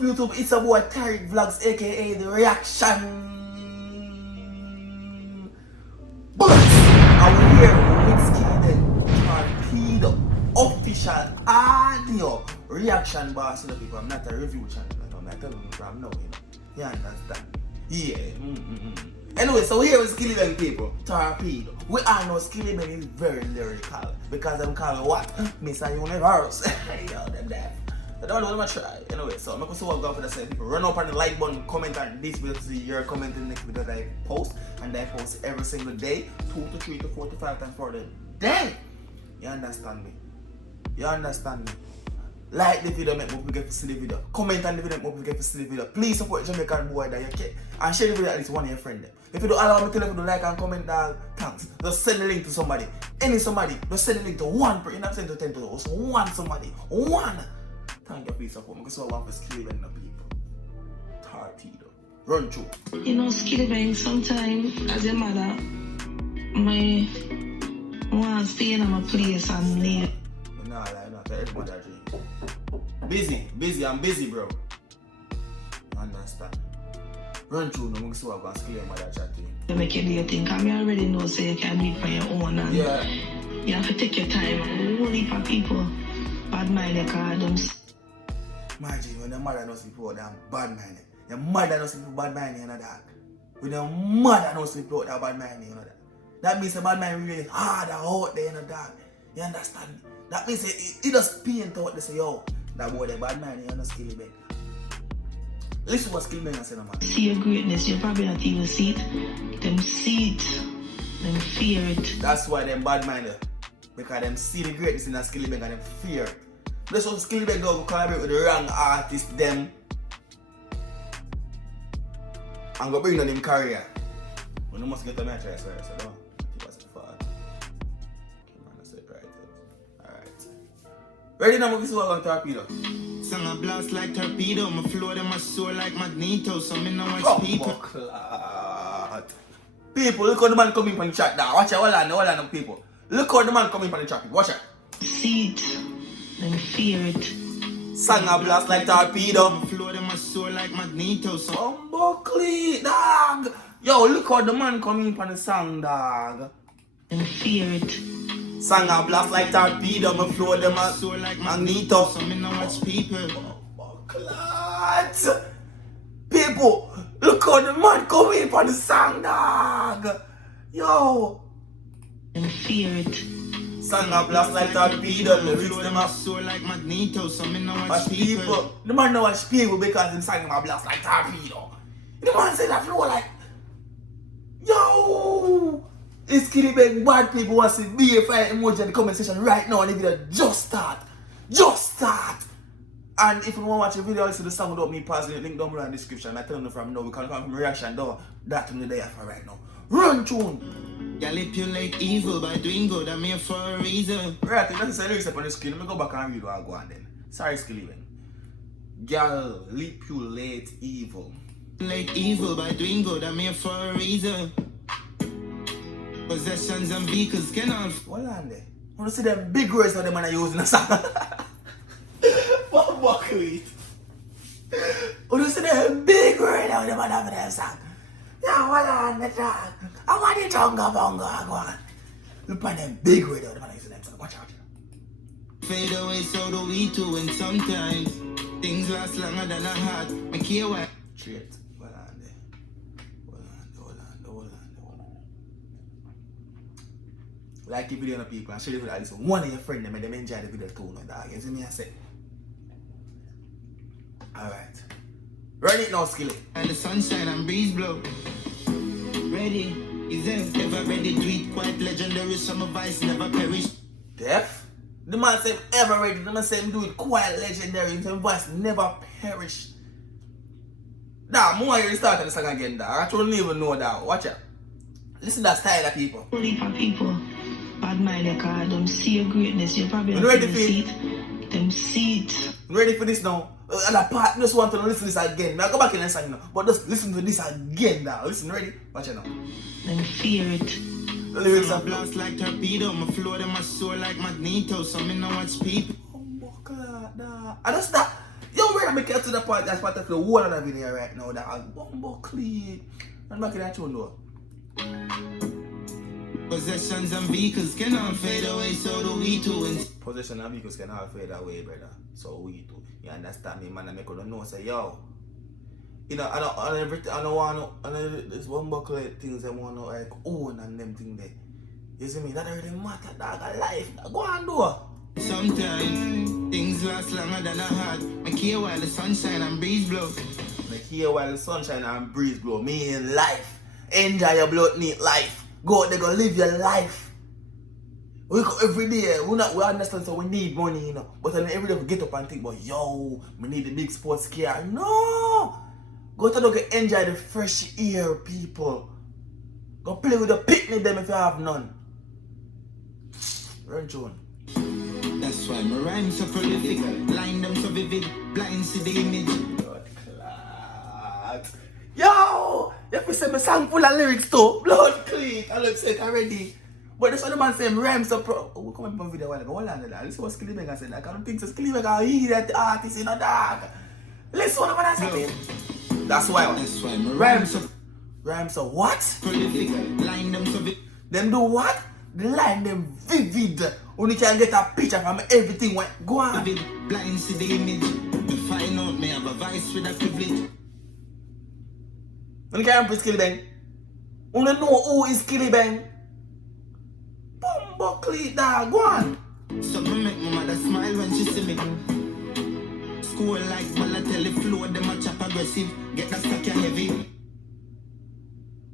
up YouTube? It's a boy Tyrekevlogs, aka the reaction. But I'm here with Skillibeng Torpedo official audio reaction boss. You know, people, I'm not a review channel. I'm not telling you from now. You understand? Yeah. Anyway, so here with Skillibeng, people, Torpedo. We all know Skillibeng is very lyrical because I'm called what? Mr. Universe. Yo, them deaf. I don't know what I'm gonna try. Anyway, so I'm gonna see what I'm going for the same people. Run up on the like button, comment on this video to see your comment in the next video that I post. And I post every single day, 2 to 3 to 4 to 5 times for the day. You understand me? You understand me? Like the video, make more people get to see the video. Comment on the video, make more people get to see the video. Please support Jamaican boy that you can. And share the video at least one of your friends. If you don't allow me to tell you to like and comment, dog, thanks. Just send the link to somebody. Somebody. Just send the link to one person. You're not sending to 10 people. Just one somebody. One. Thank you for your support. Because I want to Skillibeng the people. Torpedo. Run through. You know, Skillibeng, sometimes as a mother, I want to stay in my place and live. No, like, not everybody that dream. Busy, I'm busy, bro. You understand? Run through, no, so I'm going to Skillibeng mother chat to you. You make you do your thing, because I already know so you can do it for your own. And yeah. You have to take your time. A whole heap of people bad minded because imagine when your mother knows people that bad minded. Your mother knows people bad minded, you know that. When your mother knows people that bad minded, you know that. That means the bad mind really hard out there, you know that. You understand? That means it just paint out, they say, yo, that boy, the bad minded, you know, Skillibeng. Listen what Skillibeng has said, man. See your greatness, you probably not even see it. Them see it, them fear it. That's why them bad minded. Because them see the greatness in that Skillibeng and them fear it. That's what Skillibeng go collaborate with the wrong artist, them. And go bring on him career. But you must get a match, I swear, so don't. It was a fart. Okay, man, I said right. Alright. Ready now, we'll see what I'm going to Torpedo. Song a blast like torpedo, my flow them my soul like magneto, so me know watch people. People, look how the man coming from the chat now. Watch it, hold on, people. Look how the man coming from the chat, watch it. See it, then fear it. Song a blast like torpedo. My flow them my soul like magneto, so Bumblecly, dog. Yo, look how the man coming from the song, dog. And fear it. Song a blast like torpedo, my flow them a soul like magneto. so me know watch people. Bumbleclot. People, look how the man coming from the song, dog. Yo. And fear it. Song a blast like torpedo, the lyrics them a soul like magneto, so me know watch people. The man know watch people because him song him a blast like torpedo. The man say that flow like, yo. It's Skillibeng bad people want to see BFI emoji in the comment section right now and the video just start. Just start. And if you want to watch the video, you see the song without me passing the link down below in the description. I tell you from now, we can come from reaction though. That's the day for right now. Run tune. Y'all manipulate evil by doing good, I'm here for a reason. Right, that's the lyrics up on the screen. Let me go back and read what I go on then. Sorry, Skillibeng. Y'all manipulate evil. Like evil by doing good, I'm here for a reason. Possessions and vehicles cannot. Hold on there. I want to see them big words that them man are using in the song. What buckwheat? I want to see them big words that them man have in their song. Yeah, hold on, the dog. I want the tonga bonga. Go on. Look at them big words that them man are using in their song. Watch out. Fade away, so do we too, and sometimes things last longer than I had. I care what. Straight. Hold on there. Hold on. Like the video on people and share the video at least one of your friends and them enjoy the video too, no dog. You see me I say? Alright. Ready now, Skillibeng. And the sunshine and breeze blow. Ready? Is there ever ready to eat quite legendary? Some advice never perish. Deaf? The man said ever ready. The man said him do it quite legendary. His voice never perish. Nah, more you start the song again, dog. I don't even know that. Watch out. Listen to that style of people. A whole heap of people bad minded because them see your greatness, you probably You not ready even for see it? it. Them see it. You ready for this now? And I just want to listen to this again. Now go back in the song now. But just listen to this again now. Listen, ready? Watch it now. Them fear it. The lyrics I are blast like torpedo, my flow them my soul like magneto, so me know watch people. I just that Yo, we're make it to the part that's part of the whole of the video right now. That has bumbo clean. And back in that tune though. Possessions and vehicles can all fade away, so do we too. Possession and vehicles can all fade away, brother. So we too. You understand me, man? I make you know, say, yo. You know, I don't want to, this one buckle things I want to like own and them things there. You see me? That don't really matter, dog. A life. Go on, do. Sometimes things last longer than I had. I care while the sunshine and breeze blow. I care while the sunshine and breeze blow. Me in life. Enjoy your blood neat life. Go out there, go live your life. We go every day. We understand so we need money, you know. But then every day we get up and think about, yo, we need the big sports car. No! Go to the enjoy the fresh air, people. Go play with the picnic them if you have none. Run tune. That's why my rhymes are prolific. Line them so vivid, blind see the image. Blood clot. Yo! If we say my song full of lyrics too, blood clean. I look sick already. But this other man saying rhymes are pro. We come up on video a while ago. Hold on to that. Listen what Skillibeng said. I can't think so Skillibeng are that artist in the dark. Listen what I'm saying. That's why my rhymes are what? prolific. Line them so vivid. Them do what? The line them vivid. When you can get a picture from everything. Go on. Vivid, blind see the image. Me find out me have a vice with a privilege. When you can put Skillibeng. You don't know who is Skillibeng. Bumbuckly dog. Go on. Something make my mother smile when she see me. School like Balotelli flow, them a chop aggressive. Get that stack heavy.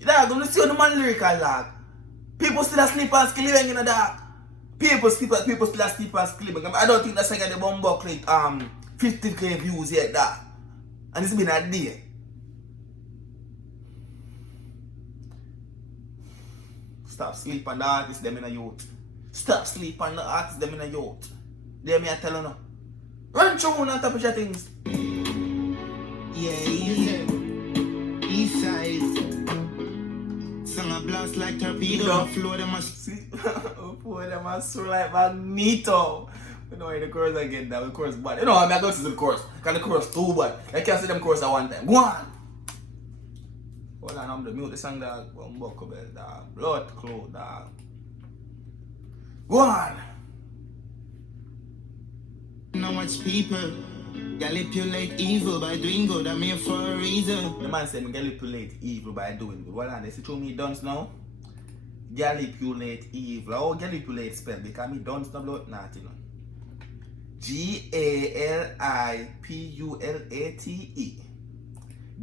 Dog, don't see on the man lyrical dog. People still asleep on Skillibeng in the dark. People still asleep on Skillibeng. I don't think that's like the Bumbuckly 50k views yet dog. And it's been a day. Stop sleep on the artists them in a youth. Stop sleep on the artists them in a youth. They me I tell you no. Run through on top of your things. Yeah, east side. Song a blast like Torpedo. Flow them a Flow them a so like Magneto. You know the chorus I get that, the chorus bad. You know I'm not going to see the chorus. Because the chorus too bad. I can't see them chorus at one time. Go on. Hold on, I'm the mute the song dog. Buckle bell dog. Blood clot dog. Go on. Not much people manipulate evil by doing good. I'm here for a reason. The man said manipulate evil by doing good. Well, they see through me dance now. Manipulate evil. How manipulate spell? Because me dance no blood nothing. Galipulate.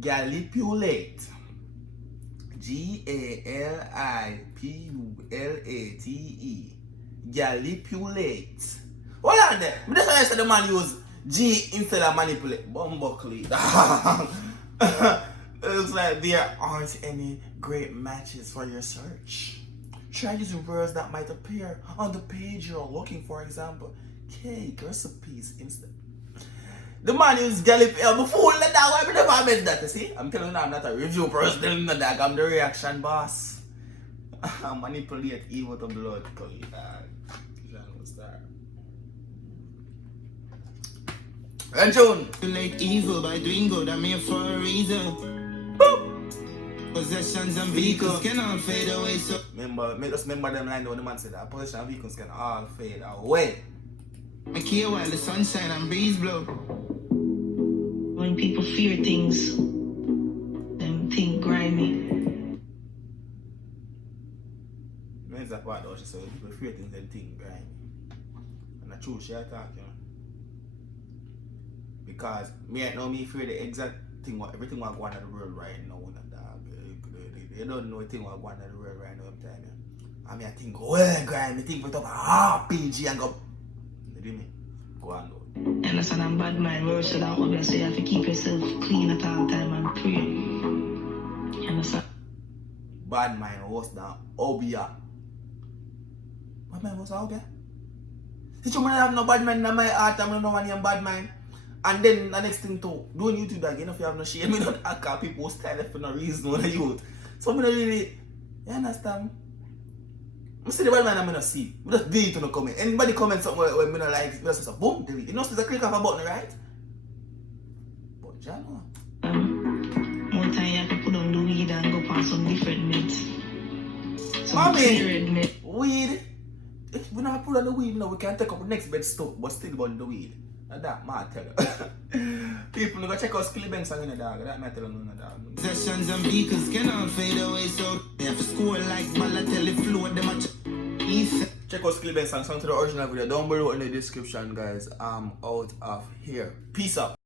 Galipulate. Galipulate. Galipulate. Hold on there. That's why I said the man use G instead of manipulate. Bumbuckly. It looks like there aren't any great matches for your search. Try using words that might appear on the page you're looking for. Example, cake, recipes, instead. The man used Gallip. Before let that why I never meant that, you see? I'm telling you now, I'm not a review person, I'm the reaction boss. I manipulate evil to blood. And June. Manipulate evil by doing good. I'm here for a reason. Boop. Possessions and vehicles can all fade away. So remember them line when the man said that possession and vehicles can all fade away. I care while the sunshine and breeze blow. When people fear things, them think grimy. When's that part though? She said people fear things and think grimy. And the truth she attack, you know. Because me fear the exact thing what everything what going on in the world right now. You don't know the thing what going on in the world right now, I'm telling you. I mean I think well grimy, I think we talk about RPG and go. You do me? Go on though. You understand? I'm bad mind worse than obviously you have to keep yourself clean at all time and pray. You understand? Bad mind worse than Obia. Bad mind worse than Obia? Since you might have no bad mind in my heart, I'm not one bad mind. And then the next thing too, doing YouTube again, if you have no shame, me not attack people style for no reason on the youth. So me not really, you understand? I see the bad man I'm gonna see. I just delete on the comment. Anybody comment something when me not like, me just say boom, delete. You know, it's a click off a button, right? Jano. More time you have to put on the weed and go on some different meds. Some Mommy! cleared meds. Weed. If we not put on the weed, we can take up the next bed stuff, but still burn the weed. And that, I tell you. People, go check out Skillibeng song in the dog. That I tell them, dog. Sessions and vehicles cannot fade away, so they have to score like Balotelli flow them at Check out Skillibeng song to the original video down below in the description, guys. I'm out of here. Peace out.